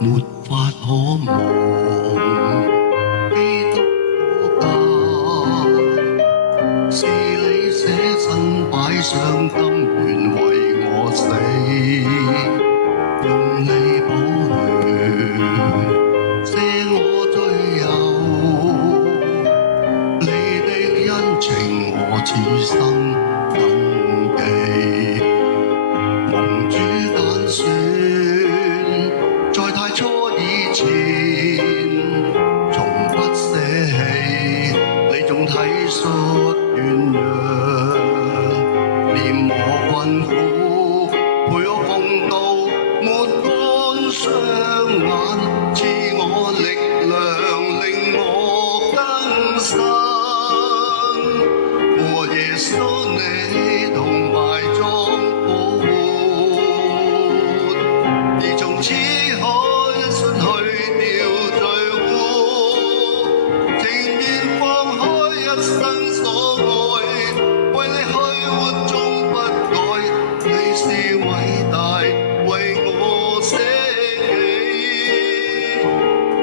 沒法可忘基督火架，是你捨身擺上，甘願為我死，用你寶血赦我罪疚，你的恩情我此生謹記，蒙主揀選，在太初以前，從不捨棄，你仲體恤軟弱，念我困苦，陪我共度抹乾雙眼，賜我力量，令我更新。和耶穌你同埋葬復活，而從此可一瞬去掉罪污，情願放開一生所愛，為你去活終不改。你是偉大，為我捨己，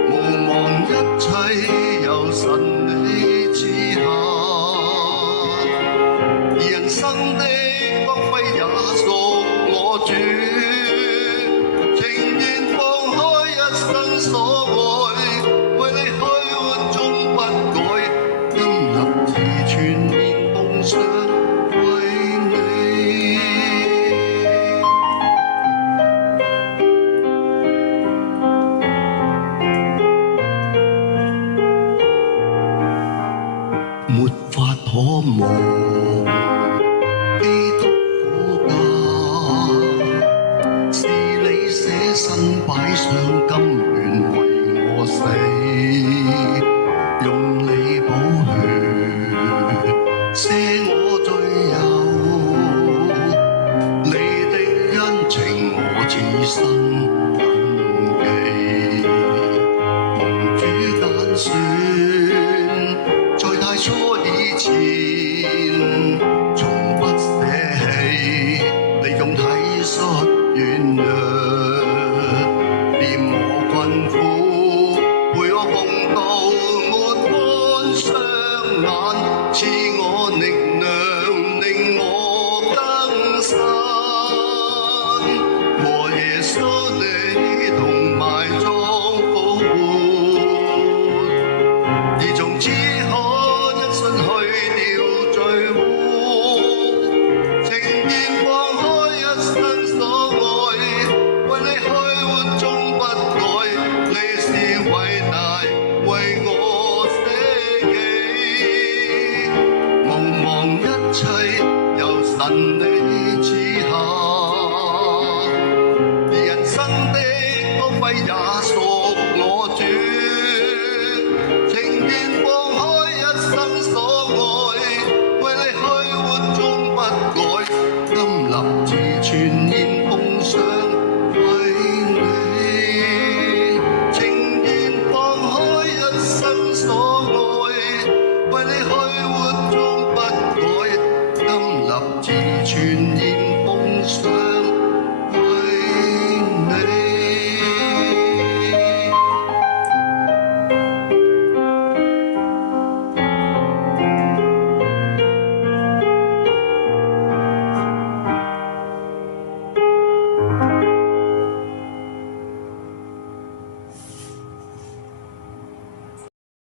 無望一切由神你賜下，而人生的光輝也屬我主，情願放開一生所愛，為你去活終不改，今日自全然奉上為你。沒法可忘基督火架，是你捨身擺上，甘願為我死，用你寶血赦我罪疚，你的恩情我此生謹記，蒙主揀選，在太初以前，從不捨棄，你用體恤軟弱，念我困苦，陪我共度抹乾雙眼，賜我力量，令我更新。和耶穌你同埋葬復活，而從此可一瞬去掉罪污，情願放開一生所愛，為你去活終不改。你是偉大，為我捨己，無望一切由神你賜下，而人生的光輝也屬我主，情願放開一